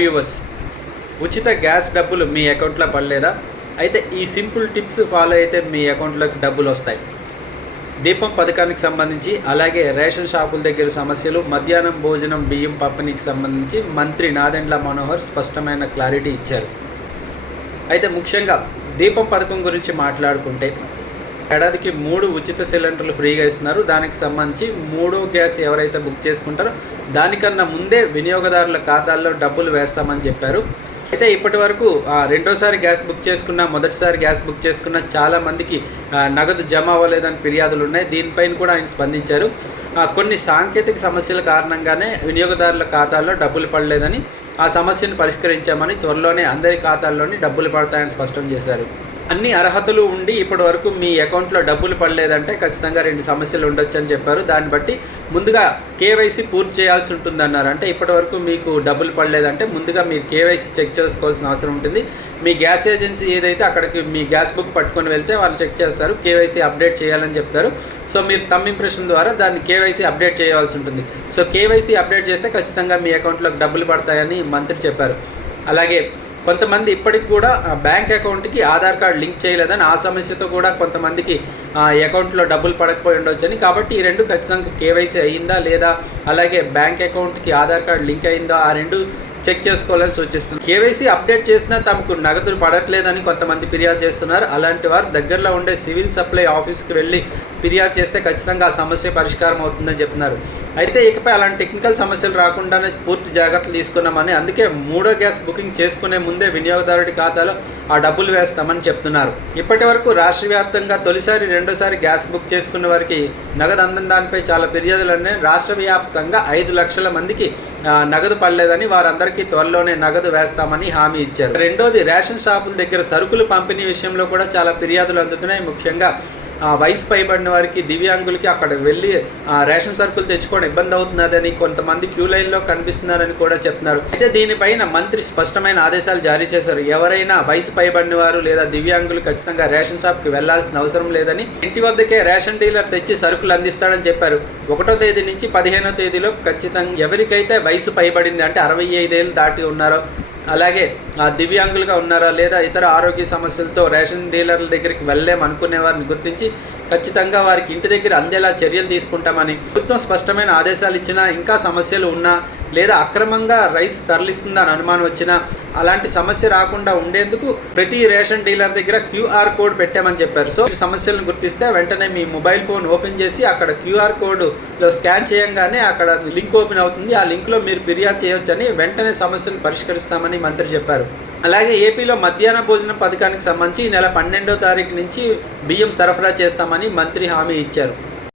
Yours ఉచిత gas డబ్బులు మీ అకౌంట్లో పడలేదా? అయితే ఈ సింపుల్ టిప్స్ ఫాలో అయితే మీ అకౌంట్లోకి డబ్బులు వస్తాయి. దీపం పథకానికి సంబంధించి అలాగే రేషన్ షాపుల దగ్గర సమస్యలు మధ్యాహ్నం భోజనం బియ్యం పంపిణీకి సంబంధించి మంత్రి నాదెండ్ల మనోహర్ స్పష్టమైన క్లారిటీ ఇచ్చారు. అయితే ముఖ్యంగా దీపం పథకం గురించి మాట్లాడుకుంటే ఏడాదికి మూడు ఉచిత సిలిండర్లు ఫ్రీగా ఇస్తున్నారు. దానికి సంబంధించి మూడో గ్యాస్ ఎవరైతే బుక్ చేసుకుంటారో దానికన్నా ముందే వినియోగదారుల ఖాతాల్లో డబ్బులు వేస్తామని చెప్పారు. అయితే ఇప్పటి వరకు రెండోసారి గ్యాస్ బుక్ చేసుకున్న మొదటిసారి గ్యాస్ బుక్ చేసుకున్న చాలామందికి నగదు జమ అవ్వలేదని ఫిర్యాదులు ఉన్నాయి. దీనిపైన కూడా ఆయన స్పందించారు. కొన్ని సాంకేతిక సమస్యల కారణంగానే వినియోగదారుల ఖాతాల్లో డబ్బులు పడలేదని ఆ సమస్యను పరిష్కరించామని త్వరలోనే అందరి ఖాతాల్లోని డబ్బులు పడతాయని స్పష్టం చేశారు. అన్ని అర్హతలు ఉండి ఇప్పటి వరకు మీ అకౌంట్లో డబ్బులు పడలేదంటే ఖచ్చితంగా రెండు సమస్యలు ఉండొచ్చు అని చెప్పారు. దాన్ని బట్టి ముందుగా కేవైసీ పూర్తి చేయాల్సి ఉంటుందన్నారు. అంటే ఇప్పటి వరకు మీకు డబ్బులు పడలేదంటే ముందుగా మీరు కేవైసీ చెక్ చేసుకోవాల్సిన అవసరం ఉంటుంది. మీ గ్యాస్ ఏజెన్సీ ఏదైతే అక్కడికి మీ గ్యాస్ బుక్ పట్టుకొని వెళ్తే వాళ్ళు చెక్ చేస్తారు. కేవైసీ అప్డేట్ చేయాలని చెప్తారు. సో మీరు తమ్ ఇంప్రెషన్ ద్వారా దాన్ని కేవైసీ అప్డేట్ చేయాల్సి ఉంటుంది. సో కేవైసీ అప్డేట్ చేస్తే ఖచ్చితంగా మీ అకౌంట్లోకి డబ్బులు పడతాయని మంత్రి చెప్పారు. అలాగే కొంతమంది ఇప్పటికి కూడా బ్యాంక్ అకౌంట్కి ఆధార్ కార్డ్ లింక్ చేయలేదని ఆ సమస్యతో కూడా కొంతమందికి అకౌంట్లో డబ్బులు పడకపోయి ఉండొచ్చని. కాబట్టి ఈ రెండు ఖచ్చితంగా కేవైసీ అయ్యిందా లేదా అలాగే బ్యాంక్ అకౌంట్కి ఆధార్ కార్డ్ లింక్ అయిందా ఆ రెండు చెక్ చేసుకోవాలని సూచిస్తుంది. కేవైసీ అప్డేట్ చేసినా తమకు నగదులు పడట్లేదని కొంతమంది ఫిర్యాదు చేస్తున్నారు. అలాంటి వారు దగ్గరలో ఉండే సివిల్ సప్లై ఆఫీస్కి వెళ్ళి ఫిర్యాదు చేస్తే ఖచ్చితంగా ఆ సమస్య పరిష్కారం అవుతుందని చెప్తున్నారు. అయితే ఇకపై అలాంటి టెక్నికల్ సమస్యలు రాకుండానే పూర్తి జాగ్రత్తలు తీసుకున్నామని అందుకే మూడో గ్యాస్ బుకింగ్ చేసుకునే ముందే వినియోగదారుడి ఖాతాలో ఆ డబ్బులు వేస్తామని చెప్తున్నారు. ఇప్పటి వరకు రాష్ట్ర వ్యాప్తంగా తొలిసారి రెండోసారి గ్యాస్ బుక్ చేసుకున్న వారికి నగదు అందం దానిపై చాలా ఫిర్యాదులు ఉన్నాయి రాష్ట్ర వ్యాప్తంగా ఐదు లక్షల మందికి నగదు పడలేదని వారందరికీ త్వరలోనే నగదు వేస్తామని హామీ ఇచ్చారు. రెండోది రేషన్ షాపుల దగ్గర సరుకులు పంపిణీ విషయంలో కూడా చాలా ఫిర్యాదులు అందుతున్నాయి. ముఖ్యంగా వయసు పైబడిన వారికి దివ్యాంగులకి అక్కడ వెళ్ళి ఆ, రేషన్ సరుకులు తెచ్చుకోవడం ఇబ్బంది అవుతున్నదని కొంతమంది క్యూ లైన్లో కనిపిస్తున్నారని కూడా చెప్తున్నారు. అయితే దీనిపైన మంత్రి స్పష్టమైన ఆదేశాలు జారీ చేశారు. ఎవరైనా వయసు పైబడిన వారు లేదా దివ్యాంగులు ఖచ్చితంగా రేషన్ షాప్కి వెళ్ళాల్సిన అవసరం లేదని ఇంటి వద్దకే రేషన్ డీలర్ తెచ్చి సరుకులు అందిస్తాడని చెప్పారు. ఒకటో తేదీ నుంచి పదిహేనో తేదీలో ఖచ్చితంగా ఎవరికైతే వయసు పైబడింది అంటే అరవై ఐదేళ్ళు దాటి ఉన్నారో అలాగే దివ్యాంగులుగా ఉన్నారా లేదా ఇతర ఆరోగ్య సమస్యలతో రేషన్ డీలర్ల దగ్గరికి వెళ్ళలేమనుకునే వారిని గుర్తించి ఖచ్చితంగా వారికి ఇంటి దగ్గర అందేలా చర్యలు తీసుకుంటామని ప్రభుత్వం స్పష్టమైన ఆదేశాలు ఇచ్చినా ఇంకా సమస్యలు ఉన్నా లేదా అక్రమంగా రైస్ తరలిస్తుందని అనుమానం వచ్చినా అలాంటి సమస్య రాకుండా ఉండేందుకు ప్రతి రేషన్ డీలర్ దగ్గర క్యూఆర్ కోడ్ పెట్టామని చెప్పారు. సో ఈ సమస్యలను గుర్తిస్తే వెంటనే మీ మొబైల్ ఫోన్ ఓపెన్ చేసి అక్కడ క్యూఆర్ కోడ్లో స్కాన్ చేయంగానే అక్కడ లింక్ ఓపెన్ అవుతుంది. ఆ లింక్లో మీరు ఫిర్యాదు చేయొచ్చని వెంటనే సమస్యను పరిష్కరిస్తామని మంత్రి చెప్పారు. అలాగే ఏపీలో మధ్యాహ్న భోజన పథకానికి సంబంధించి ఈ నెల పన్నెండో తారీఖు నుంచి బియ్యం సరఫరా చేస్తామని మంత్రి హామీ ఇచ్చారు.